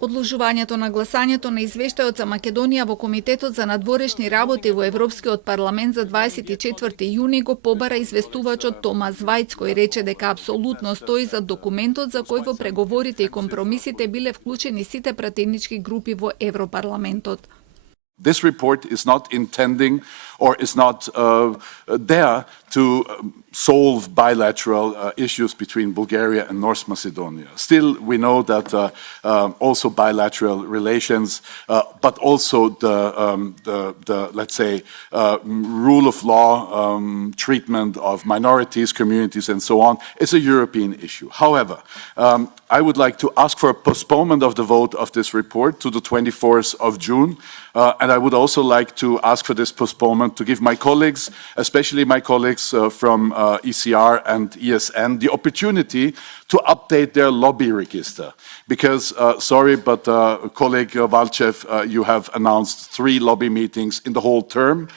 Одложувањето на гласањето на извештајот за Македонија во Комитетот за надворешни работи во Европскиот парламент за 24 јуни го побара известувачот Томас Вајц, кој рече дека апсолутно стои за документот за кој во преговорите и компромисите биле вклучени сите пратенички групи во Европарламентот. This report is not intending or is not there to solve bilateral issues between Bulgaria and North Macedonia. Still, we know that also bilateral relations, but also the let's say, rule of law, treatment of minorities, communities, and so on, is a European issue. However, I would like to ask for a postponement of the vote of this report to the 24th of June. And I would also like to ask for this postponement to give my colleagues, especially my colleagues from ECR and ESN, the opportunity to update their lobby register. Because, sorry, but colleague Valchev, you have announced 3 lobby meetings in the whole term.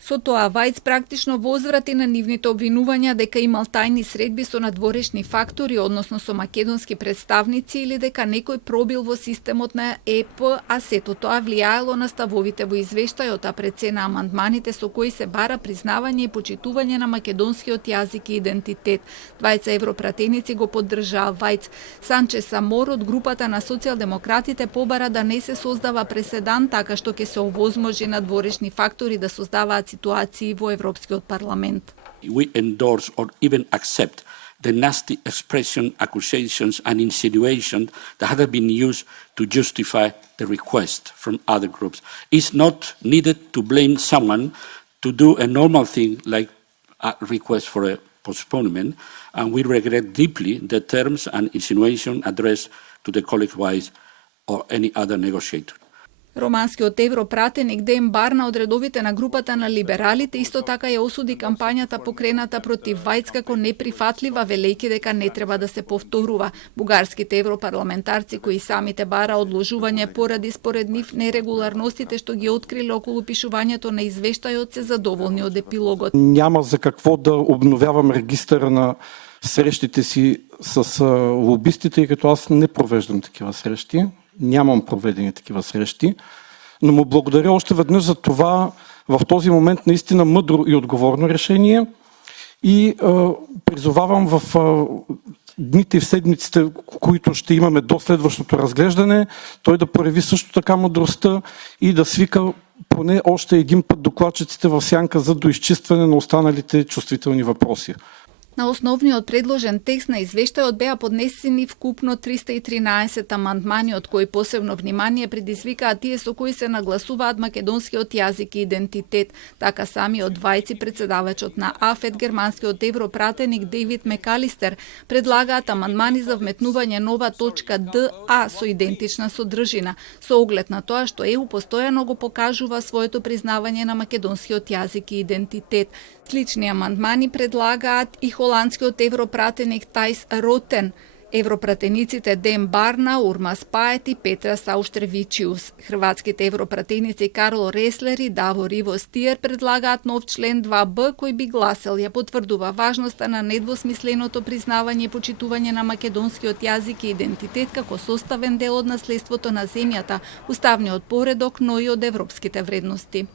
Со тоа, Вајц практично возврати на нивните обвинувања дека имал тајни средби со надворешни фактори, односно со македонски представници, или дека некој пробил во системот на ЕП, а сето тоа влијаело на ставовите во извештајот, а пред се на амандманите со кои се бара признавање и почитување на македонскиот јазик и идентитет. 20 европратеници го поддржаа Вајц. Санче Самор од групата на социјалдемократите побара да не се создава преседан, така што ќе се овозможи надворешни фактори да создаваат ситуации во Европскиот парламент. We endorse or even accept the nasty expression, accusations and insinuations that have been used to justify the request from other groups. It's not needed to blame someone to do a normal thing like a request for a postponement, and we regret deeply the terms and insinuation addressed to the colleague Wise or any other negotiator. Романскиот европратеник Ден Барна од редовите на групата на либералите исто така ја осуди кампањата покрената против Вајц како неприфатлива, велејќи дека не треба да се повторува. Бугарските европарламентарци кои самите бара одложување поради според нив нерегуларностите што ги откриле околу пишувањето на извештајот се задоволни од епилогот. Няма за какво да обновявам регистъра на срещите си с лобистите, като аз не провеждам такива срещи. Нямам проведени такива срещи, но му благодаря още веднъж за това в този момент наистина мъдро и отговорно решение и призовавам в дните и в седмиците, които ще имаме до следващото разглеждане, той да прояви също така мъдростта и да свика поне още един път докладчиците в сянка за доизчистване на останалите чувствителни въпроси. На основниот предложен текст на извештајот беа поднесени вкупно 313 амандмани, од кои посебно внимание предизвикаат тие со кои се нагласуваат македонскиот јазик и идентитет. Така самиот Вајц и председавачот на АФЕТ, германскиот европратеник Дейвид Мекалистер, предлагаат амандмани за вметнување нова точка ДА со идентична содржина, со оглед на тоа што ЕУ постојано го покажува своето признавање на македонскиот јазик и идентитет. Слични амандмани предлагаат и холандскиот европратеник Тајс Ротен, европратениците Ден Барна, Урма Спајет и Петра Сауштревичиус. Хрватските европратеници Карло Реслер и Давор Иво Стиер предлагаат нов член 2Б кој би гласел ја потврдува важноста на недвосмисленото признавање и почитување на македонскиот јазик и идентитет како составен дел од наследството на земјата, уставниот поредок, но и од европските вредности.